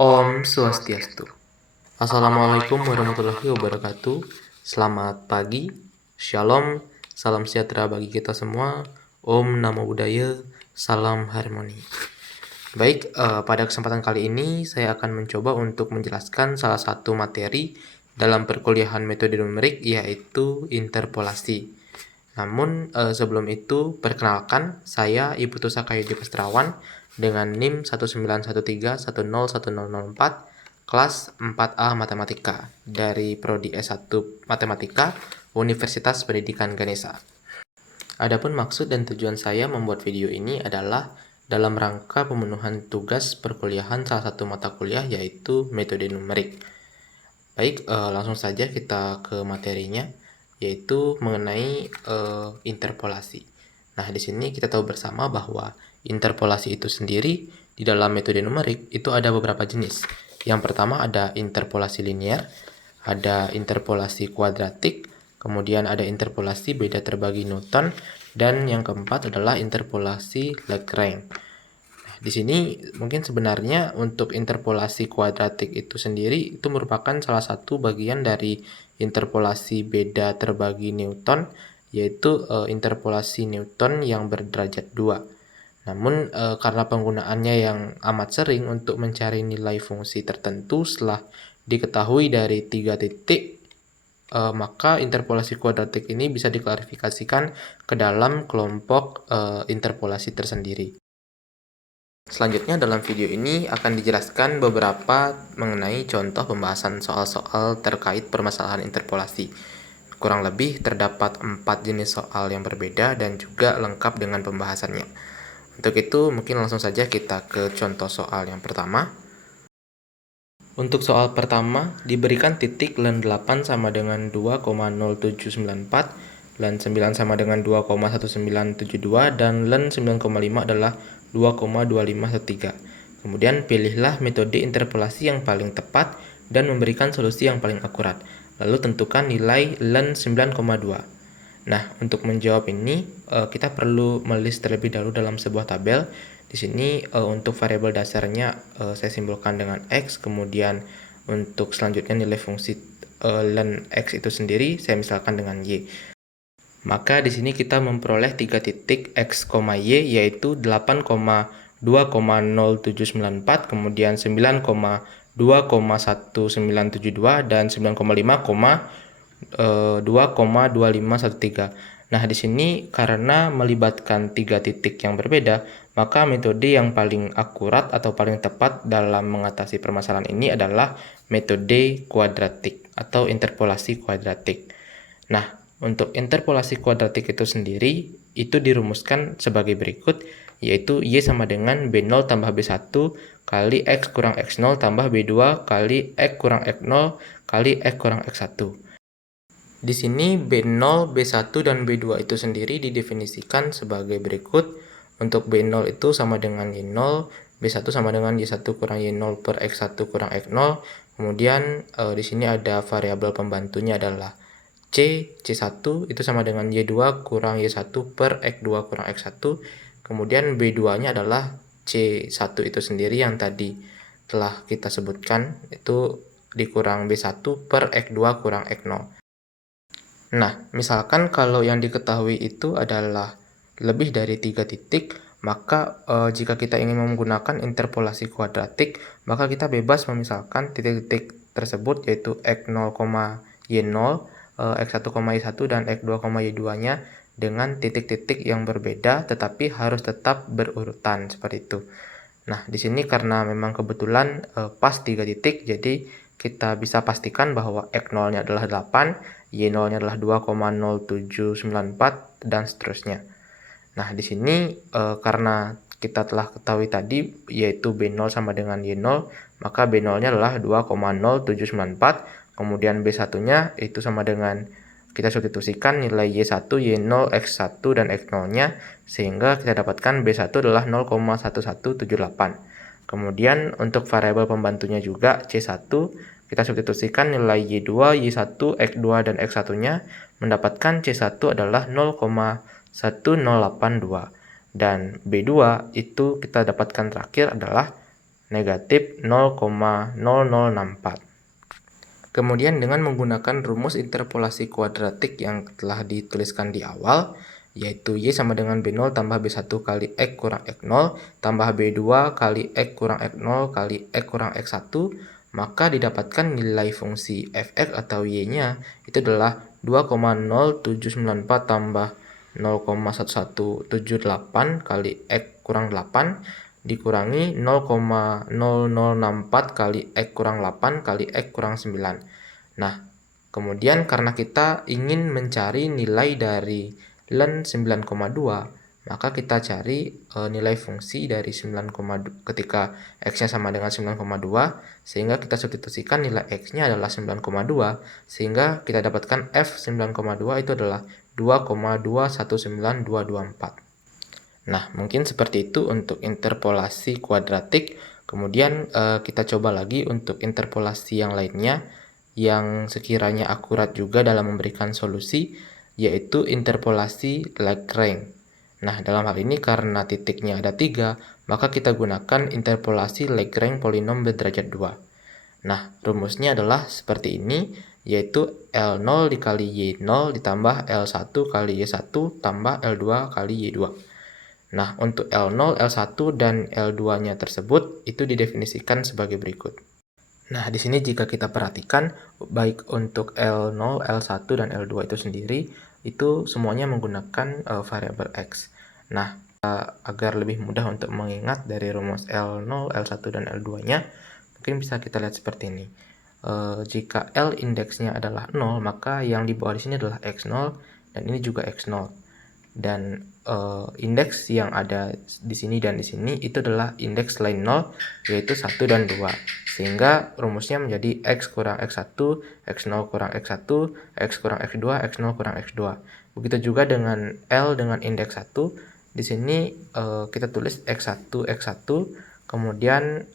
Om Swastiastu. Assalamualaikum warahmatullahi wabarakatuh. Selamat pagi, Shalom, salam sejahtera bagi kita semua. Om Namo Buddhaya, salam harmoni. Baik, pada kesempatan kali ini saya akan mencoba untuk menjelaskan salah satu materi dalam perkuliahan metode numerik, yaitu interpolasi. Namun sebelum itu, perkenalkan, saya Iputu Sakayudi Pastrawan dengan NIM 191310104, kelas 4A Matematika dari Prodi S1 Matematika, Universitas Pendidikan Ganesha. Adapun maksud dan tujuan saya membuat video ini adalah dalam rangka pemenuhan tugas perkuliahan salah satu mata kuliah, yaitu metode numerik. Baik, langsung saja kita ke materinya, yaitu mengenai interpolasi. Nah, di sini kita tahu bersama bahwa interpolasi itu sendiri di dalam metode numerik itu ada beberapa jenis. Yang pertama ada interpolasi linear, ada interpolasi kuadratik, kemudian ada interpolasi beda terbagi Newton, dan yang keempat adalah interpolasi Lagrange. Di sini mungkin sebenarnya untuk interpolasi kuadratik itu sendiri itu merupakan salah satu bagian dari interpolasi beda terbagi Newton, yaitu interpolasi Newton yang berderajat 2. Namun karena penggunaannya yang amat sering untuk mencari nilai fungsi tertentu setelah diketahui dari 3 titik, maka interpolasi kuadratik ini bisa diklarifikasikan ke dalam kelompok interpolasi tersendiri. Selanjutnya dalam video ini akan dijelaskan beberapa mengenai contoh pembahasan soal-soal terkait permasalahan interpolasi. Kurang lebih terdapat 4 jenis soal yang berbeda dan juga lengkap dengan pembahasannya. Untuk itu mungkin langsung saja kita ke contoh soal yang pertama. Untuk soal pertama diberikan titik len 8 sama dengan 2,0794, len 9 sama dengan 2,1972, dan len 9,5 adalah 2,2513. Kemudian pilihlah metode interpolasi yang paling tepat dan memberikan solusi yang paling akurat. Lalu tentukan nilai len 9,2. Nah, untuk menjawab ini kita perlu menulis terlebih dahulu dalam sebuah tabel. Di sini untuk variabel dasarnya saya simbolkan dengan X, kemudian untuk selanjutnya nilai fungsi len X itu sendiri saya misalkan dengan Y. Maka di sini kita memperoleh 3 titik X, Y, yaitu 8,2,0794, kemudian 9,2,1972, dan 9,5,2,2513. Nah, di sini karena melibatkan 3 titik yang berbeda, maka metode yang paling akurat atau paling tepat dalam mengatasi permasalahan ini adalah metode kuadratik atau interpolasi kuadratik. Nah, untuk interpolasi kuadratik itu sendiri itu dirumuskan sebagai berikut, yaitu Y sama dengan B0 tambah B1 kali X kurang X0 tambah B2 kali X kurang X0 kali X kurang X1. Di sini B0, B1, dan B2 itu sendiri didefinisikan sebagai berikut. Untuk B0 itu sama dengan Y0, B1 sama dengan Y1 kurang Y0 per X1 kurang X0. Kemudian di sini ada variabel pembantunya adalah C1 itu sama dengan Y2 kurang Y1 per X2 kurang X1. Kemudian B2-nya adalah C1 itu sendiri yang tadi telah kita sebutkan, itu dikurang B1 per X2 kurang X0. Nah, misalkan kalau yang diketahui itu adalah lebih dari 3 titik, maka jika kita ingin menggunakan interpolasi kuadratik, maka kita bebas memisalkan titik-titik tersebut, yaitu X0, Y0, X1, Y1, dan X2, Y2-nya dengan titik-titik yang berbeda, tetapi harus tetap berurutan seperti itu. Nah, di sini karena memang kebetulan pas 3 titik, jadi kita bisa pastikan bahwa X0-nya adalah 8, Y0-nya adalah 2,0794, dan seterusnya. Nah, di sini karena kita telah ketahui tadi, yaitu B0 sama dengan Y0, maka B0-nya adalah 2,0794, kemudian B1-nya itu sama dengan, kita substitusikan nilai Y1, Y0, X1, dan X0-nya, sehingga kita dapatkan B1 adalah 0,1178. Kemudian untuk variabel pembantunya juga C1, kita substitusikan nilai Y2, Y1, X2, dan X1-nya, mendapatkan C1 adalah 0,1082. Dan B2 itu kita dapatkan terakhir adalah negatif 0,0064. Kemudian dengan menggunakan rumus interpolasi kuadratik yang telah dituliskan di awal, yaitu Y sama dengan B0 tambah B1 kali X kurang X0 tambah B2 kali X kurang X0 kali X kurang X1, maka didapatkan nilai fungsi fx atau y-nya itu adalah 2,0794 tambah 0,1178 kali X kurang 8 dikurangi 0,0064 kali X kurang 8 kali X kurang 9. Nah, kemudian karena kita ingin mencari nilai dari ln 9,2, maka kita cari nilai fungsi dari 9,2 ketika x-nya sama dengan 9,2, sehingga kita substitusikan nilai x-nya adalah 9,2, sehingga kita dapatkan f 9,2 itu adalah 2,219224. Nah, mungkin seperti itu untuk interpolasi kuadratik. Kemudian kita coba lagi untuk interpolasi yang lainnya yang sekiranya akurat juga dalam memberikan solusi, yaitu interpolasi Lagrange. Nah, dalam hal ini karena titiknya ada 3, maka kita gunakan interpolasi Lagrange polinom berderajat 2. Nah, rumusnya adalah seperti ini, yaitu L0 dikali Y0 ditambah L1 kali Y1 tambah L2 kali Y2. Nah, untuk L0, L1, dan L2-nya tersebut itu didefinisikan sebagai berikut. Nah, di sini jika kita perhatikan, baik untuk L0, L1, dan L2 itu sendiri, itu semuanya menggunakan variabel X. Nah, agar lebih mudah untuk mengingat dari rumus L0, L1, dan L2-nya, mungkin bisa kita lihat seperti ini. Jika L indeksnya adalah 0, maka yang di bawah di sini adalah X0, dan ini juga X0. Dan indeks yang ada di sini dan di sini itu adalah indeks lain 0, yaitu 1 dan 2. Sehingga rumusnya menjadi X kurang X1, X0 kurang X1, X kurang X2, X0 kurang X2. Begitu juga dengan L dengan indeks 1. Di sini kita tulis X1, X1, kemudian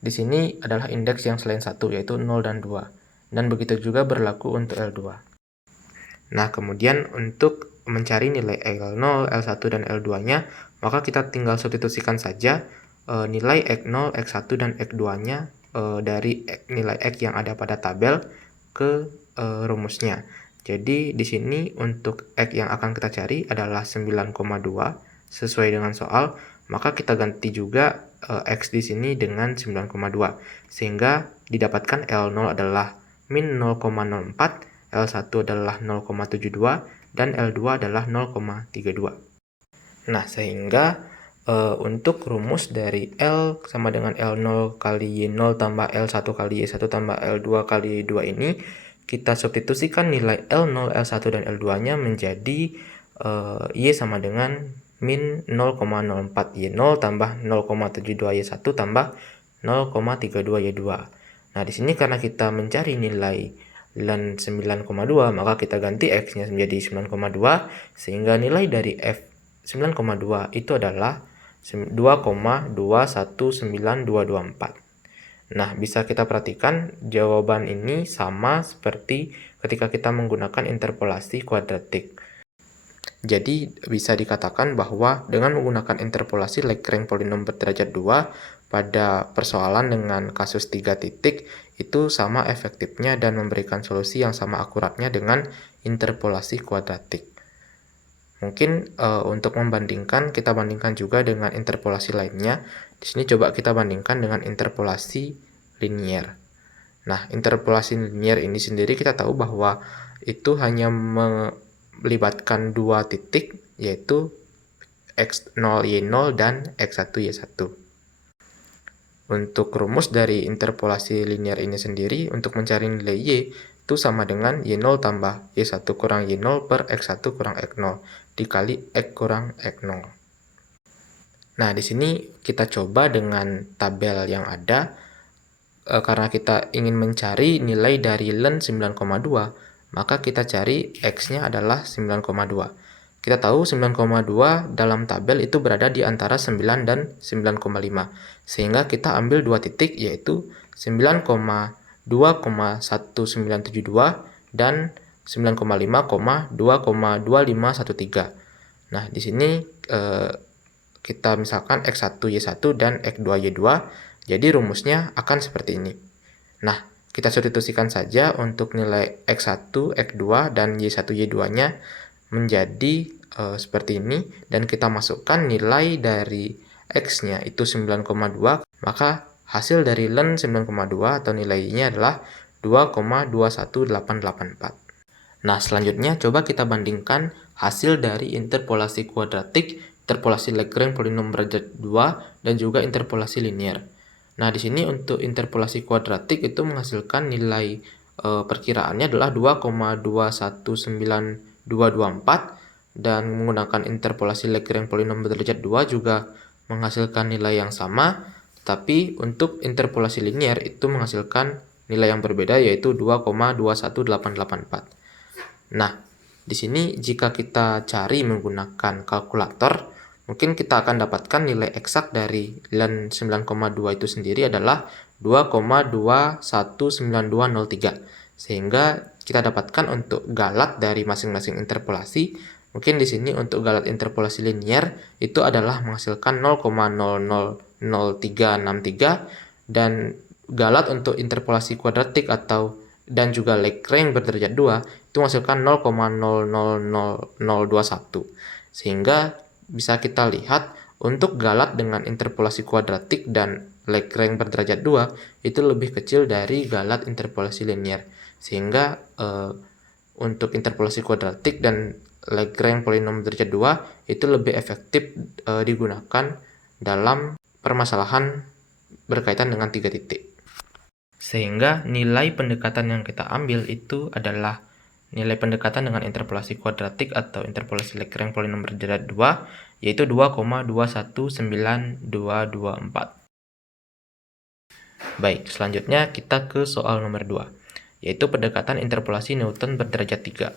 di sini adalah indeks yang selain 1, yaitu 0 dan 2. Dan begitu juga berlaku untuk L2. Nah, kemudian untuk mencari nilai L0, L1, dan L2-nya, maka kita tinggal substitusikan saja nilai X0, X1, dan X2-nya dari nilai X yang ada pada tabel ke rumusnya. Jadi di sini untuk X yang akan kita cari adalah 9,2 sesuai dengan soal, maka kita ganti juga X di sini dengan 9,2 sehingga didapatkan L0 adalah min 0,04, L1 adalah 0,72, dan L2 adalah 0,32. Nah, sehingga untuk rumus dari L sama dengan L0 kali Y0 tambah L1 kali Y1 tambah L2 kali Y2 ini, kita substitusikan nilai L0, L1, dan L2-nya menjadi Y sama dengan min 0,04 Y0 tambah 0,72 Y1 tambah 0,32 Y2. Nah, di sini karena kita mencari nilai ln 9,2, maka kita ganti X-nya menjadi 9,2, sehingga nilai dari F 9,2 itu adalah 2,219224. Nah, bisa kita perhatikan jawaban ini sama seperti ketika kita menggunakan interpolasi kuadratik. Jadi, bisa dikatakan bahwa dengan menggunakan interpolasi Lagrange polinom berderajat 2 pada persoalan dengan kasus 3 titik, itu sama efektifnya dan memberikan solusi yang sama akuratnya dengan interpolasi kuadratik. Mungkin untuk membandingkan, kita bandingkan juga dengan interpolasi lainnya. Di sini coba kita bandingkan dengan interpolasi linier. Nah, interpolasi linier ini sendiri kita tahu bahwa itu hanya melibatkan dua titik, yaitu X0 Y0 dan X1 Y1. Untuk rumus dari interpolasi linier ini sendiri, untuk mencari nilai Y, itu sama dengan Y0 tambah Y1 kurang Y0 per X1 kurang X0 dikali X kurang X0. Nah, di sini kita coba dengan tabel yang ada, karena kita ingin mencari nilai dari ln 9,2, maka kita cari X-nya adalah 9,2. Kita tahu 9,2 dalam tabel itu berada di antara 9 dan 9,5. Sehingga kita ambil dua titik, yaitu 9,2,1972 dan 9,5,2,2513. Nah, di sini kita misalkan X1 Y1 dan X2 Y2, jadi rumusnya akan seperti ini. Nah, kita substitusikan saja untuk nilai X1, X2, dan Y1, Y2-nya menjadi seperti ini, dan kita masukkan nilai dari X-nya itu 9,2, maka hasil dari ln 9,2 atau nilainya adalah 2,21884. Nah, selanjutnya coba kita bandingkan hasil dari interpolasi kuadratik, interpolasi Lagrange polinom derajat 2, dan juga interpolasi linear. Nah, di sini untuk interpolasi kuadratik itu menghasilkan nilai perkiraannya adalah 2,219224, dan menggunakan interpolasi Lagrange polinom derajat 2 juga menghasilkan nilai yang sama, tapi untuk interpolasi linear itu menghasilkan nilai yang berbeda, yaitu 2,21884. Nah, di sini jika kita cari menggunakan kalkulator, mungkin kita akan dapatkan nilai eksak dari ln 9,2 itu sendiri adalah 2,219203. Sehingga kita dapatkan untuk galat dari masing-masing interpolasi. Mungkin di sini untuk galat interpolasi linear itu adalah menghasilkan 0,000363, dan galat untuk interpolasi kuadratik dan juga Lagrange berderajat 2 itu menghasilkan 0,000021. Sehingga bisa kita lihat untuk galat dengan interpolasi kuadratik dan Lagrange berderajat 2 itu lebih kecil dari galat interpolasi linear. Sehingga untuk interpolasi kuadratik dan Lagrange polinom derajat 2 itu lebih efektif digunakan dalam permasalahan berkaitan dengan 3 titik. Sehingga nilai pendekatan yang kita ambil itu adalah nilai pendekatan dengan interpolasi kuadratik atau interpolasi Lagrange polinom derajat 2, yaitu 2,219224. Baik, selanjutnya kita ke soal nomor 2, yaitu pendekatan interpolasi Newton berderajat 3.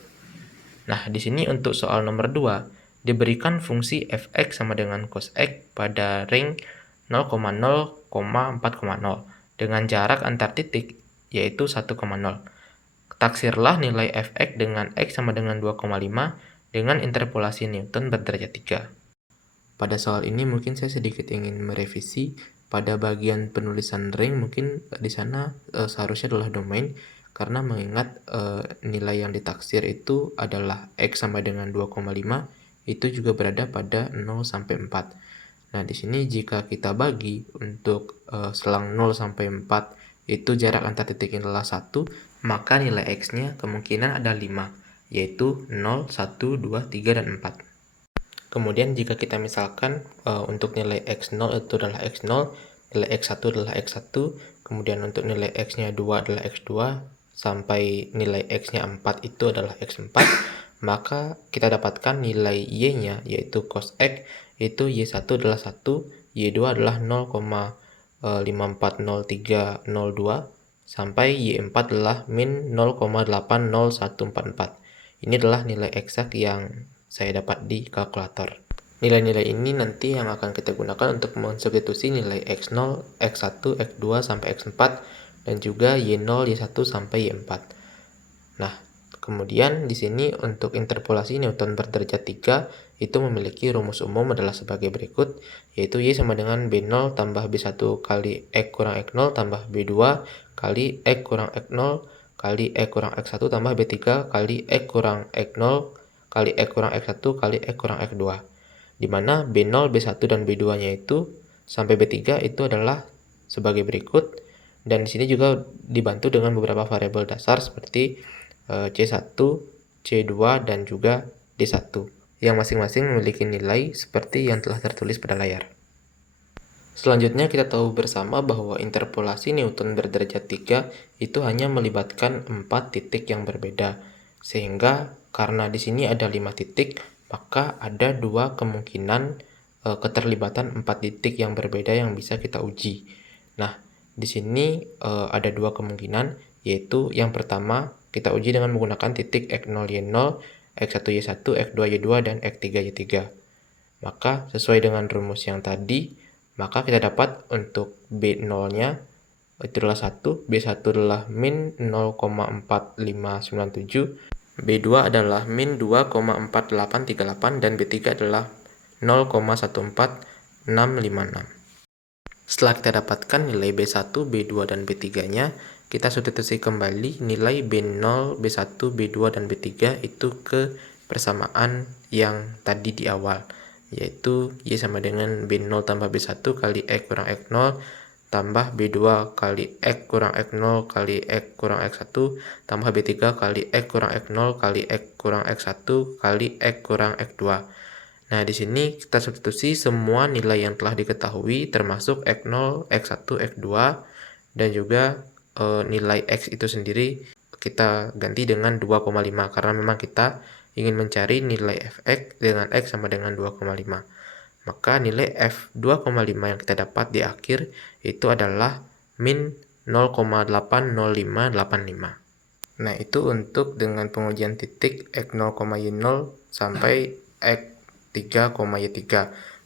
Nah, di sini untuk soal nomor 2, diberikan fungsi fx sama dengan cos x pada ring 0,0,4,0 dengan jarak antar titik yaitu 1,0. Taksirlah nilai fx dengan x sama dengan 2,5 dengan interpolasi Newton berderajat 3. Pada soal ini mungkin saya sedikit ingin merevisi pada bagian penulisan ring. Mungkin di sana seharusnya adalah domain, karena mengingat nilai yang ditaksir itu adalah x sama dengan 2,5, itu juga berada pada 0 sampai 4. Nah, di sini jika kita bagi untuk selang 0 sampai 4 itu jarak antar titiknya adalah 1, maka nilai x-nya kemungkinan ada 5, yaitu 0, 1, 2, 3, dan 4. Kemudian jika kita misalkan untuk nilai x0 itu adalah x0, nilai x1 adalah x1, kemudian untuk nilai x-nya 2 adalah x2, sampai nilai x-nya 4 itu adalah x4, maka kita dapatkan nilai y-nya yaitu cos x itu y1 adalah 1, y2 adalah 0,540302, sampai y4 adalah min 0,80144. Ini adalah nilai eksak yang saya dapat di kalkulator. Nilai-nilai ini nanti yang akan kita gunakan untuk mensubstitusi nilai x0, x1, x2 sampai x4, dan juga y0, y1 sampai y4. Nah, kemudian di sini untuk interpolasi Newton berderajat 3 itu memiliki rumus umum adalah sebagai berikut, yaitu y sama dengan b0 tambah b1 kali x kurang x0 tambah b2 kali x kurang x0 kali x kurang x1 tambah b3 kali x kurang x0 kali x kurang x1 kali x kurang x2. Di mana b0, b1 dan b2-nya itu sampai b3 itu adalah sebagai berikut, dan di sini juga dibantu dengan beberapa variabel dasar seperti C1, C2, dan juga D1 yang masing-masing memiliki nilai seperti yang telah tertulis pada layar. Selanjutnya kita tahu bersama bahwa interpolasi Newton berderajat 3 itu hanya melibatkan 4 titik yang berbeda, sehingga karena di sini ada 5 titik, maka ada 2 kemungkinan keterlibatan 4 titik yang berbeda yang bisa kita uji. Nah, di sini ada 2 kemungkinan, yaitu yang pertama kita uji dengan menggunakan titik x0 y0, x1 y1, x2 y2, dan x3 y3. Maka sesuai dengan rumus yang tadi, maka kita dapat untuk b0-nya itu adalah 1, b1 adalah min 0,4597, b2 adalah min 2,4838, dan b3 adalah 0,14 656. Setelah kita dapatkan nilai B1, B2, dan B3-nya, kita substitusi kembali nilai B0, B1, B2, dan B3 itu ke persamaan yang tadi di awal, yaitu Y sama dengan B0 tambah B1 kali X kurang X0 tambah B2 kali X kurang X0 kali X kurang X1 tambah B3 kali X kurang X0 kali X kurang X1 kali X kurang X2. Nah, di sini kita substitusi semua nilai yang telah diketahui termasuk X0, X1, X2 dan juga nilai X itu sendiri kita ganti dengan 2,5 karena memang kita ingin mencari nilai Fx dengan X sama dengan 2,5. Maka nilai F2,5 yang kita dapat di akhir itu adalah min 0,80585. Nah, itu untuk dengan pengujian titik X0,Y0 sampai X3,Y3.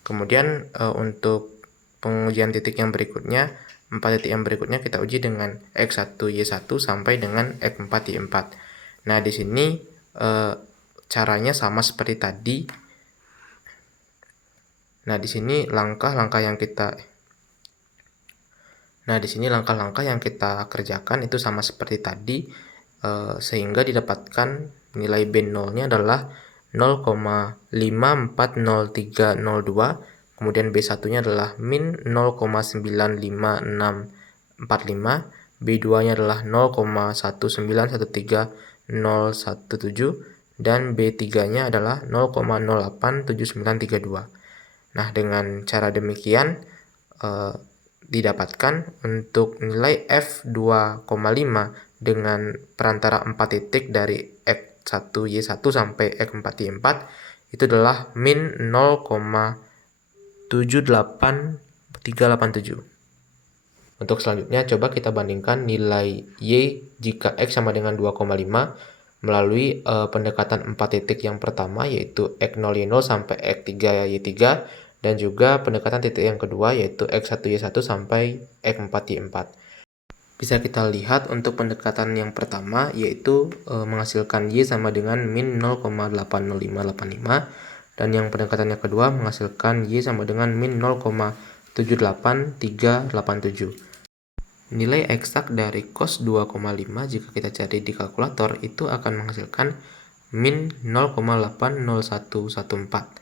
Kemudian untuk pengujian titik yang berikutnya, 4 titik yang berikutnya kita uji dengan X1Y1 sampai dengan X4Y4. Nah, di sini caranya sama seperti tadi. Nah, di sini langkah-langkah yang kita kerjakan itu sama seperti tadi, sehingga didapatkan nilai B0-nya adalah 0,540302, kemudian B1-nya adalah min 0,956545, B2-nya adalah 0,1913017, dan B3-nya adalah 0,087932. Nah, dengan cara demikian didapatkan untuk nilai F2,5 dengan perantara 4 titik dari X1Y1 sampai X4Y4 itu adalah min 0,78387. Untuk selanjutnya, coba kita bandingkan nilai Y jika X sama dengan 2,5 melalui pendekatan 4 titik yang pertama, yaitu X0Y0 sampai X3Y3, dan juga pendekatan titik yang kedua, yaitu X1Y1 sampai X4Y4. Bisa kita lihat untuk pendekatan yang pertama, yaitu menghasilkan Y sama dengan min 0,80585, dan yang pendekatan yang kedua menghasilkan Y sama dengan min 0,78387. Nilai eksak dari cos 2,5 jika kita cari di kalkulator itu akan menghasilkan min 0,80114.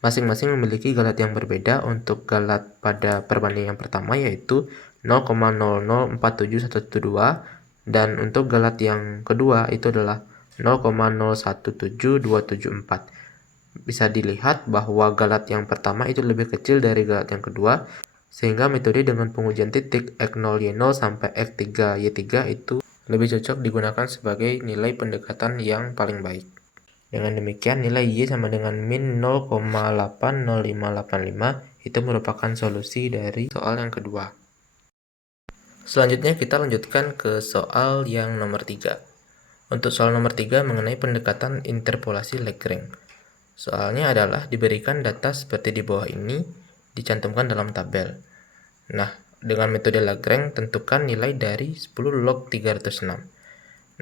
Masing-masing memiliki galat yang berbeda. Untuk galat pada perbandingan yang pertama yaitu 0,0047112, dan untuk galat yang kedua itu adalah 0,017274. Bisa dilihat bahwa galat yang pertama itu lebih kecil dari galat yang kedua, sehingga metode dengan pengujian titik X0Y0 sampai X3Y3 itu lebih cocok digunakan sebagai nilai pendekatan yang paling baik. Dengan demikian, nilai Y sama dengan min 0,80585 itu merupakan solusi dari soal yang kedua. Selanjutnya kita lanjutkan ke soal yang nomor 3. Untuk soal nomor 3 mengenai pendekatan interpolasi Lagrange. Soalnya adalah diberikan data seperti di bawah ini, dicantumkan dalam tabel. Nah, dengan metode Lagrange tentukan nilai dari 10 log 306.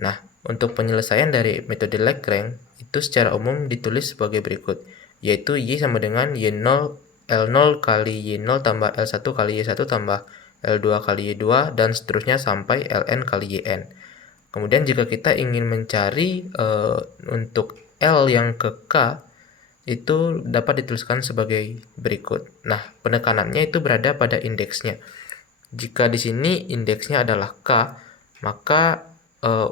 Nah, untuk penyelesaian dari metode Lagrange itu secara umum ditulis sebagai berikut, yaitu Y sama dengan Y0 L0 kali Y0 tambah L1 kali Y1 tambah L2 kali Y2 dan seterusnya sampai Ln kali Yn. Kemudian jika kita ingin mencari untuk L yang ke K, itu dapat dituliskan sebagai berikut. Nah, penekanannya itu berada pada indeksnya. Jika di sini indeksnya adalah K, maka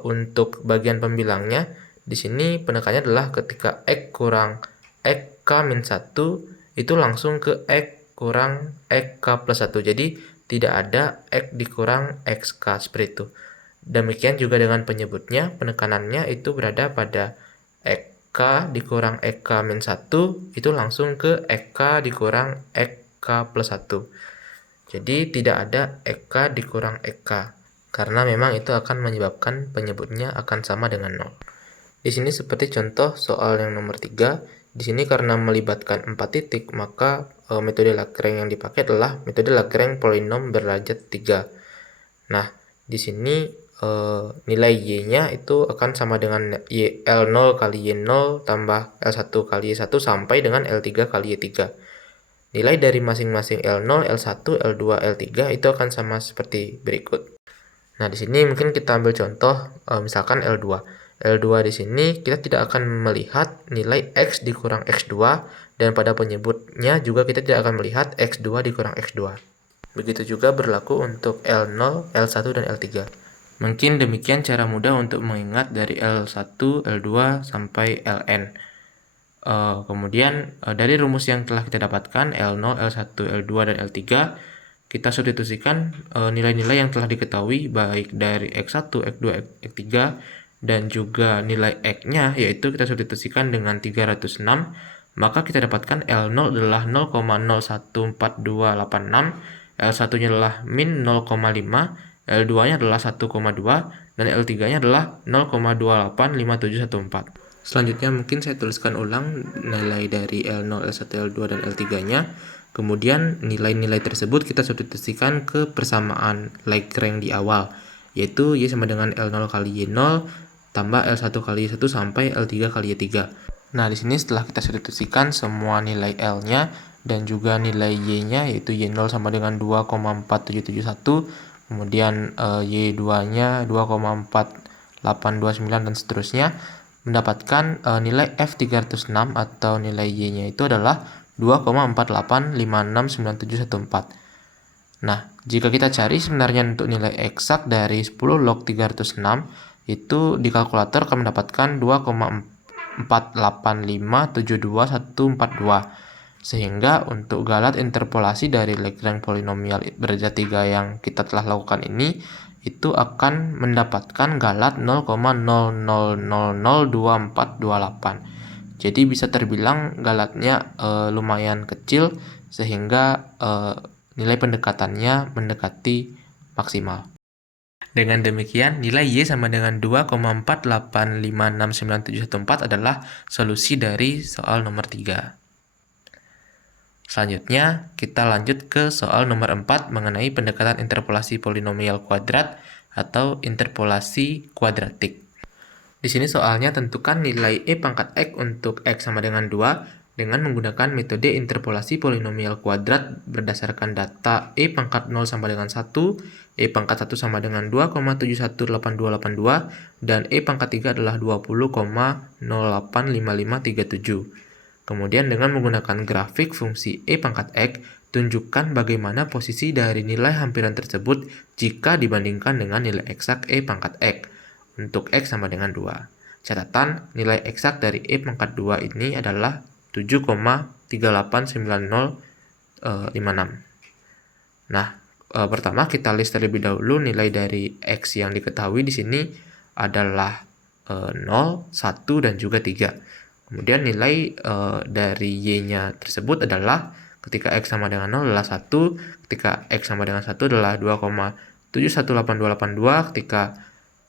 untuk bagian pembilangnya di sini penekanannya adalah ketika X kurang XK min 1 itu langsung ke X kurang XK plus 1. Jadi tidak ada X dikurang XK seperti itu. Demikian juga dengan penyebutnya, penekanannya itu berada pada XK dikurang XK min 1 itu langsung ke XK dikurang XK plus 1. Jadi tidak ada XK dikurang XK. Karena memang itu akan menyebabkan penyebutnya akan sama dengan 0. Di sini seperti contoh soal yang nomor 3, di sini karena melibatkan 4 titik, maka metode Lagrange yang dipakai adalah metode Lagrange polinom berderajat 3. Nah, di sini nilai Y-nya itu akan sama dengan L0 kali Y0 tambah L1 kali Y1 sampai dengan L3 kali Y3. nilai dari masing-masing L0, L1, L2, L3 itu akan sama seperti berikut. Nah, di sini mungkin kita ambil contoh, misalkan L2. L2 di sini kita tidak akan melihat nilai X dikurang X2, dan pada penyebutnya juga kita tidak akan melihat X2 dikurang X2. Begitu juga berlaku untuk L0, L1, dan L3. Mungkin demikian cara mudah untuk mengingat dari L1, L2, sampai Ln. Kemudian dari rumus yang telah kita dapatkan L0, L1, L2, dan L3, kita substitusikan nilai-nilai yang telah diketahui baik dari X1, X2, X3, dan juga nilai X-nya, yaitu kita substitusikan dengan 306, maka kita dapatkan L0 adalah 0,014286, L1-nya adalah min 0,5, L2-nya adalah 1,2, dan L3-nya adalah 0,285714. Selanjutnya mungkin saya tuliskan ulang nilai dari L0, L1, L2, dan L3-nya. Kemudian nilai-nilai tersebut kita substitusikan ke persamaan Lagrange di awal, yaitu Y sama dengan L0 kali Y0 tambah L1 kali Y1 sampai L3 kali Y3. Nah, di sini setelah kita substitusikan semua nilai L-nya dan juga nilai Y-nya, yaitu Y0 sama dengan 2,4771, kemudian Y2-nya 2,4829 dan seterusnya, mendapatkan nilai F306 atau nilai Y-nya itu adalah 2,48569714. Nah, jika kita cari sebenarnya untuk nilai eksak dari 10 log 306, itu di kalkulator akan mendapatkan 2,48572,142. Sehingga untuk galat interpolasi dari Lagrange polinomial berderajat 3 yang kita telah lakukan ini, itu akan mendapatkan galat 0,00002428. Jadi bisa terbilang galatnya lumayan kecil, sehingga nilai pendekatannya mendekati maksimal. Dengan demikian, nilai Y sama dengan 2,4856914 adalah solusi dari soal nomor 3. Selanjutnya, kita lanjut ke soal nomor 4 mengenai pendekatan interpolasi polinomial kuadrat atau interpolasi kuadratik. Di sini soalnya tentukan nilai E pangkat X untuk X sama dengan 2 dengan menggunakan metode interpolasi polinomial kuadrat berdasarkan data E pangkat 0 sama dengan 1, E pangkat 1 sama dengan 2,718282, dan E pangkat 3 adalah 20,085537. Kemudian dengan menggunakan grafik fungsi E pangkat X, tunjukkan bagaimana posisi dari nilai hampiran tersebut jika dibandingkan dengan nilai eksak E pangkat X untuk X sama dengan 2. Catatan, nilai eksak dari E pangkat 2 ini adalah 7,389056. Nah, pertama kita list terlebih dahulu nilai dari X yang diketahui di sini adalah 0, 1, dan juga 3. Kemudian nilai dari Y-nya tersebut adalah ketika X sama dengan 0 adalah 1, ketika X sama dengan 1 adalah 2,718282, ketika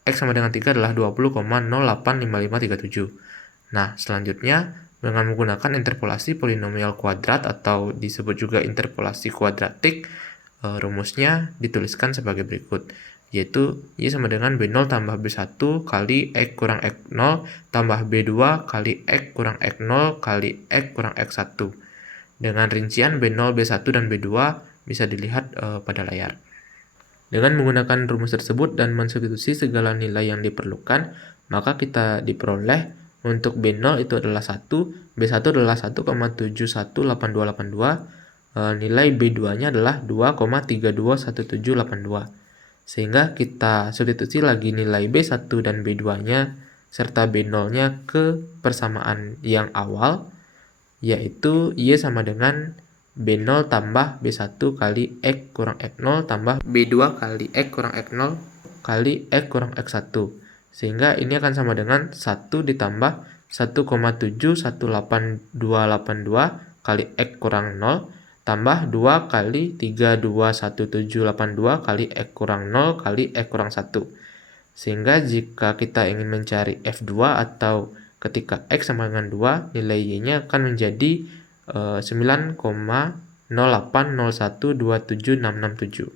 X sama dengan 3 adalah 20,085537. Nah, selanjutnya dengan menggunakan interpolasi polinomial kuadrat atau disebut juga interpolasi kuadratik, rumusnya dituliskan sebagai berikut, yaitu Y sama dengan B0 tambah B1 kali X kurang X0 tambah B2 kali X kurang X0 kali X kurang X1. Dengan rincian B0, B1, dan B2 bisa dilihat pada layar. Dengan menggunakan rumus tersebut dan mensubstitusi segala nilai yang diperlukan, maka kita diperoleh untuk B0 itu adalah 1, B1 adalah 1,718282, nilai B2-nya adalah 2,321782. Sehingga kita substitusi lagi nilai B1 dan B2-nya serta B0-nya ke persamaan yang awal, yaitu Y sama dengan B0 tambah B1 kali X kurang X0 tambah B2 kali X kurang X0 kali X kurang X1. Sehingga ini akan sama dengan 1 ditambah 1,71882 kali X kurang 0 tambah 2 kali 321782 kali X kurang 0 kali X kurang 1. Sehingga jika kita ingin mencari F2 atau ketika X sama dengan 2, nilai Y-nya akan menjadi 9,08012767.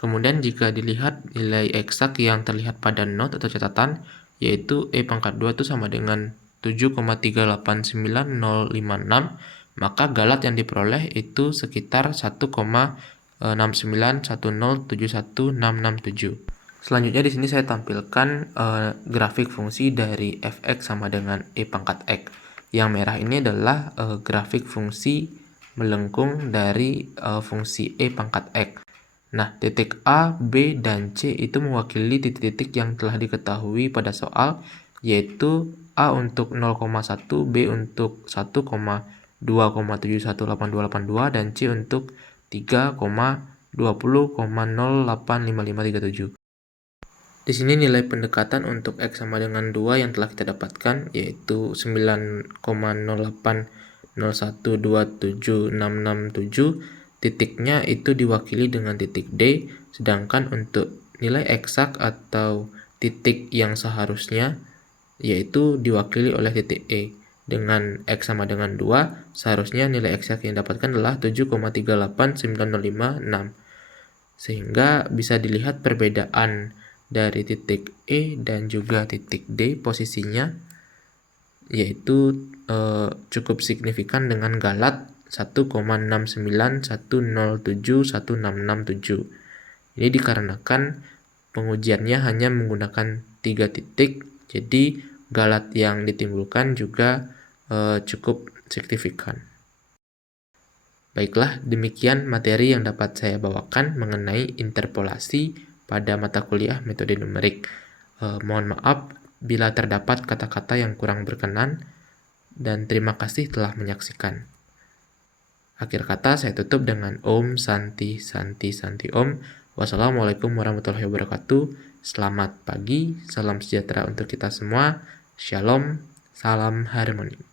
Kemudian jika dilihat nilai eksak yang terlihat pada not atau catatan, yaitu E pangkat 2 itu sama dengan 7,389056, maka galat yang diperoleh itu sekitar 1,6910716667. Selanjutnya di sini saya tampilkan grafik fungsi dari fx sama dengan e pangkat x. Yang merah ini adalah grafik fungsi melengkung dari fungsi e pangkat x. Nah, titik A, B, dan C itu mewakili titik-titik yang telah diketahui pada soal, yaitu A untuk 0,1, B untuk 1,2,718282, dan C untuk 3,20,085537. Di sini nilai pendekatan untuk X sama dengan 2 yang telah kita dapatkan, yaitu 9,0801276667. Titiknya itu diwakili dengan titik D, sedangkan untuk nilai eksak atau titik yang seharusnya yaitu diwakili oleh titik E. Dengan X sama dengan 2, seharusnya nilai eksak yang didapatkan adalah 7,38905,6. Sehingga bisa dilihat perbedaan dari titik E dan juga titik D posisinya, yaitu cukup signifikan dengan galat 1,6910716667. Ini dikarenakan pengujiannya hanya menggunakan 3 titik, jadi galat yang ditimbulkan juga cukup signifikan. Baiklah, demikian materi yang dapat saya bawakan mengenai interpolasi pada mata kuliah metode numerik. Mohon maaf bila terdapat kata-kata yang kurang berkenan, dan terima kasih telah menyaksikan. Akhir kata saya tutup dengan Om Santi Santi Santi Om. Wassalamualaikum warahmatullahi wabarakatuh. Selamat pagi, salam sejahtera untuk kita semua. Shalom, salam harmoni.